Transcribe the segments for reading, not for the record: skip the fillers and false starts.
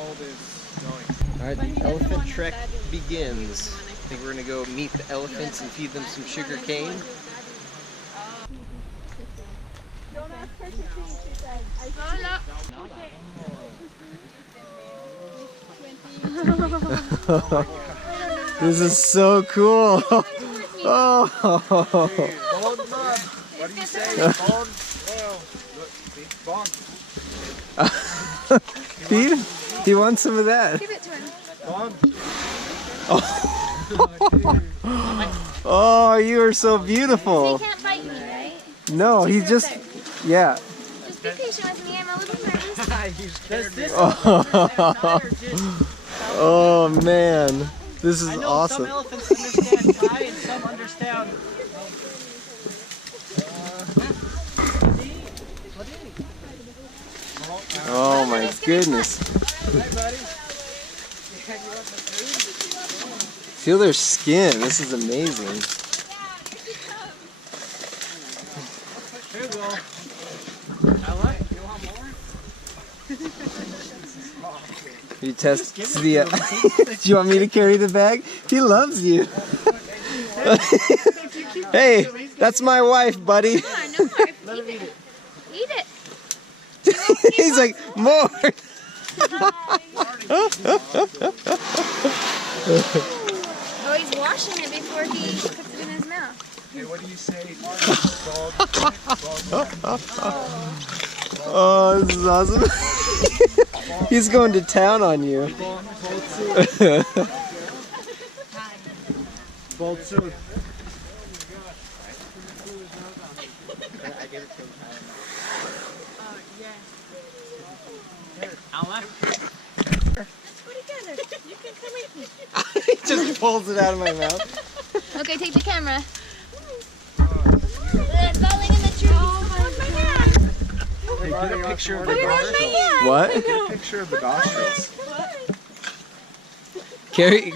all this going. Alright, the elephant trek begins. I think we're gonna go meet the elephants and feed them some sugar cane. Don't ask her to see, she said. This is so cool. Oh. Bald mud. What do you say? Bald? Well, look, see? Bald. Pete, he wants some of that. Give it to him. Bald. Oh, you are so He beautiful. can't bite me, right? No, he just, yeah. Just be patient with me. I'm a little nervous. Oh man, this is awesome. Some elephants understand Thai and some understand. Oh my goodness. Feel their skin. This is amazing. Here you go. I like. You want more? You test the. Do you want me to carry the bag? He loves you. Hey, that's my wife, buddy. Come on, no more. Eat it. Eat it. He's like, more. Oh, he's washing it before he puts it in his mouth. Hey, what do you say? Oh, this is awesome. He's going to town on you. Bald suit. He just pulls it out of my mouth. Okay, take the camera. It's falling in the tree. Oh my god. Hey, get a picture of Put the it on my nostrils. hand. What? Get a picture of the nostrils.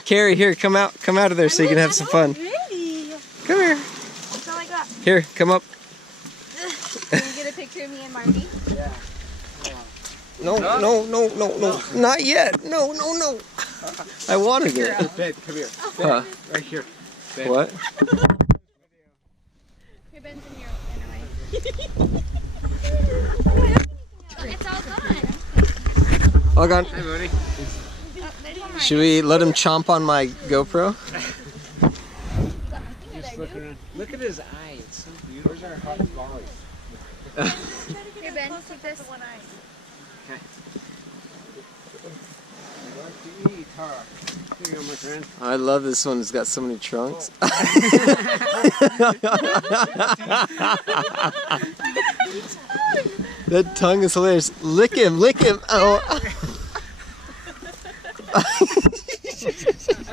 Carrie, here, come out of there so you can have some fun. Come here. That's all I got. Here, come up. Can you get a picture of me and Marty? No, not yet. No. I wanted it. Babe, come here. Huh. Right here. Babe. What? Here, Ben's in your It's all gone. All gone. Hey, buddy. Oh, there's one more. Should we let him chomp on my GoPro? Just look around. Look at his eye. It's so beautiful. Where's our hot volleys? Here, Ben, take this. Okay. You like to eat, huh? Here you go, my friend. I love this one. It's got so many trunks. That tongue is hilarious. Lick him. Oh. I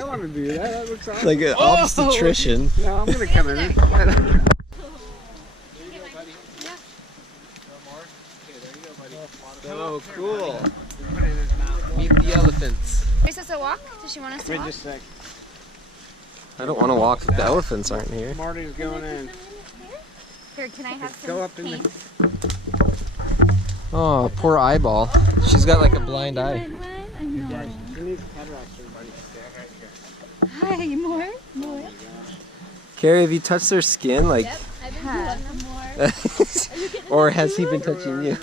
want to do that. That looks awesome. Like an obstetrician. No, I'm gonna come in. Oh, cool. Put it in his mouth. Meet the elephants. Are we supposed to walk? Does she want us to Wait walk? just a sec. I don't want to walk if the elephants aren't here. Marty's going in. Here, can I have some Go up in paint? Oh, poor eyeball. She's got like a blind eye. I know. Who needs cataracts, everybody? Stand right here. Hi, more. Carrie, have you touched their skin? Like, Yep, I've been doing more. or has he been touching you?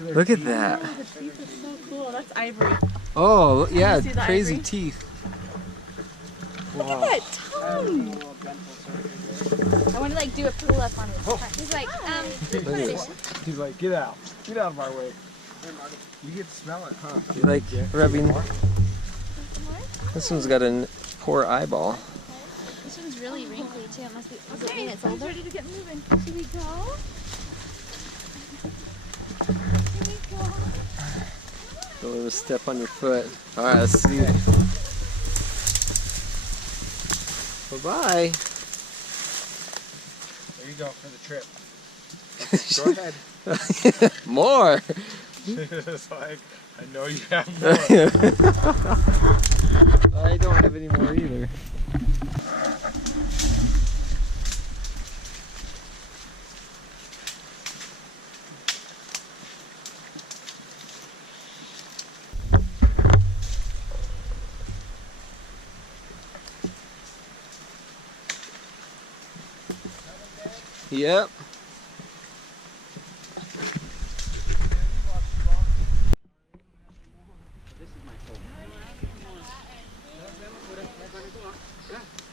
Look at that. The teeth is so cool. That's ivory. Oh, yeah, see the crazy ivory? teeth. Look at that tongue. I want to like do a pull up on his front. He's like, Look at this. He's like, get out. Get out of our way. You get to smell it, huh? You like rubbing? This one's got a poor eyeball. this one's really wrinkly too. It must be. Does it mean it's older? Ready to get moving. Should we go? Don't let him step on your foot. All right, let's see. Bye-bye. There you go for the trip. Go ahead. More. It's like, I know you have more. I don't have any more either. Yep.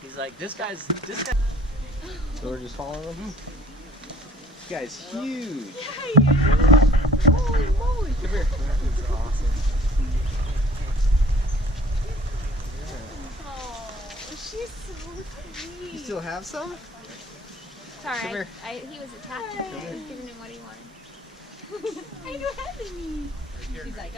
He's like, this guy. So we're just following him? This guy's huge. Holy moly. Come here. That's awesome. Oh, she's so sweet. You still have some? Sorry, Come here. he was attacking me. I was giving him what he wanted. Are you having me? She's like,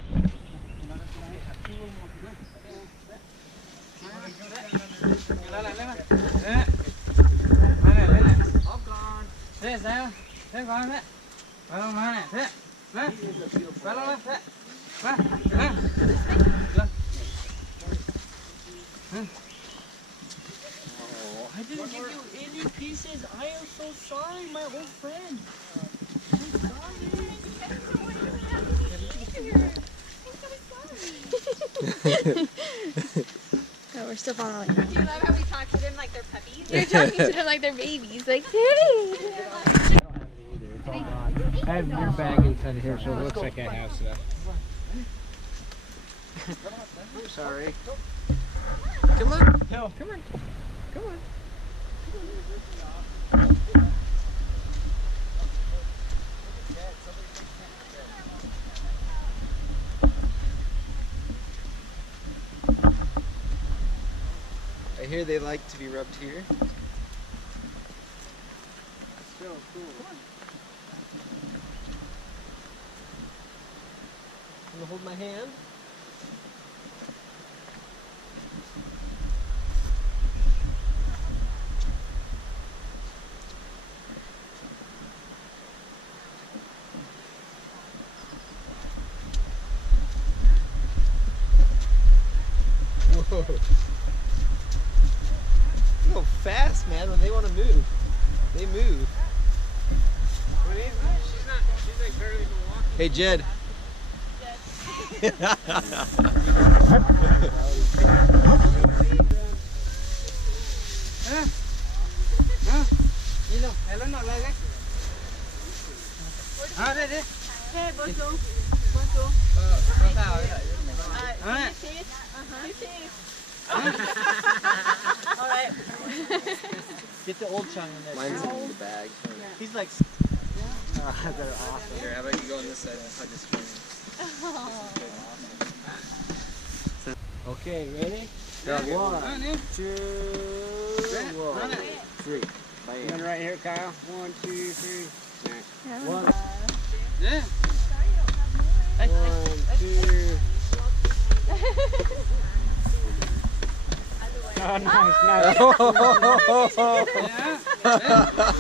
Oh, I didn't give you any pieces. I am so sorry, my old friend. No, we're still following. do you love how we talk to them like they're puppies? You're talking to them like they're babies. Like, Teddy! I have your bag inside here, so it looks like I have stuff. I'm sorry. Come on. No. Come on. Come on. I hear they like to be rubbed here. That's so cool. You hold my hand? Whoa. You go fast, man, when they want to move. They move. She's like barely even walking. Hey, Jed. Hello, not like that. Hey, bonjour. All right. Get the old chunk in there. Mine's in the bag. He's like, They're awesome. Here, how about you go on this side and hug his screen? Okay, ready? Yeah, 1, 2, Whoa. 3. One right here, Kyle. 1, 2, 3. Yeah. 1, yeah. 2. Oh, nice, nice. Yeah.